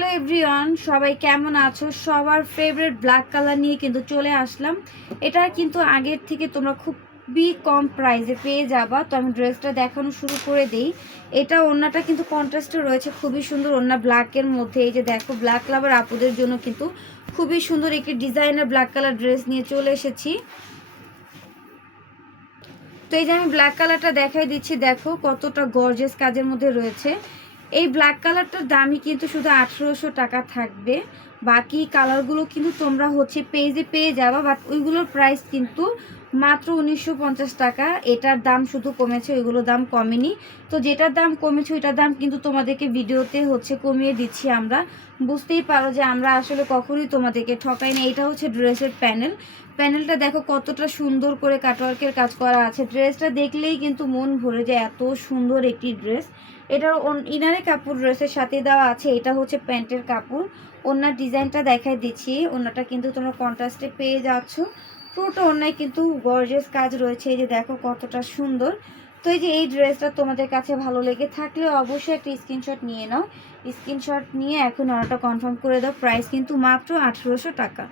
Hello everyone, সবাই কেমন আছো? সবার ফেভারিট ব্ল্যাক কালার নিয়ে কিন্তু চলে আসলাম। এটা কিন্তু আগের থেকে তোমরা খুবই কম প্রাইসে পেয়ে যাবা। তো আমি ড্রেসটা দেখানো শুরু করে দিই। এটা ওড়নাটা কিন্তু কন্ট্রাস্টে রয়েছে, খুবই সুন্দর ওড়না ব্ল্যাকের মধ্যে। এই যে দেখো ব্ল্যাক লাভার আপুদের জন্য কিন্তু খুবই সুন্দর একটি ডিজাইনের ব্ল্যাক কালার ড্রেস নিয়ে চলে এসেছি। তো এই যে আমি ব্ল্যাক কালারটা দেখাই দিচ্ছি, দেখো কতটা গর্জেস কাজের মধ্যে রয়েছে। এই ব্ল্যাক কালারটার দামই কিন্তু শুধু আঠেরোশো টাকা থাকবে। বাকি কালারগুলো কিন্তু তোমরা হচ্ছে পেজে পেয়ে যাবা বাট ওইগুলোর প্রাইস কিন্তু মাত্র উনিশশো পঞ্চাশ টাকা। এটার দাম শুধু কমেছে, ওইগুলোর দাম কমেনি। তো যেটার দাম কমেছে, ওইটার দাম কিন্তু তোমাদেরকে ভিডিওতে হচ্ছে কমিয়ে দিচ্ছি আমরা। বুঝতেই পারো যে আমরা আসলে কখনোই তোমাদেরকে ঠকাই না। এটা হচ্ছে ড্রেসের প্যানেল প্যানেলটা দেখো কতটা সুন্দর করে কাটওয়ার্কের কাজ করা আছে। ড্রেসটা দেখলেই কিন্তু মন ভরে যায় এত সুন্দর একটি ড্রেস এটার ইনারে কাপড় ড্রেসের সাথে দেওয়া আছে। এটা হচ্ছে প্যান্টের কাপড়। ওনার ডিজাইনটা দেখাই দিচ্ছি। ওনাটা কিন্তু তোমরা কন্ট্রাস্টে পেয়ে যাচ্ছ। পুরোটা ওনায় কিন্তু গর্জেস কাজ রয়েছে। এই যে দেখো কতটা সুন্দর। তো এই যে এই ড্রেসটা তোমাদের কাছে ভালো লেগে থাকলে অবশ্যই একটা স্ক্রিনশট নিয়ে নাও। স্ক্রিনশট নিয়ে এখন অর্ডারটা কনফার্ম করে দাও। প্রাইস কিন্তু মাত্র আঠেরোশো টাকা।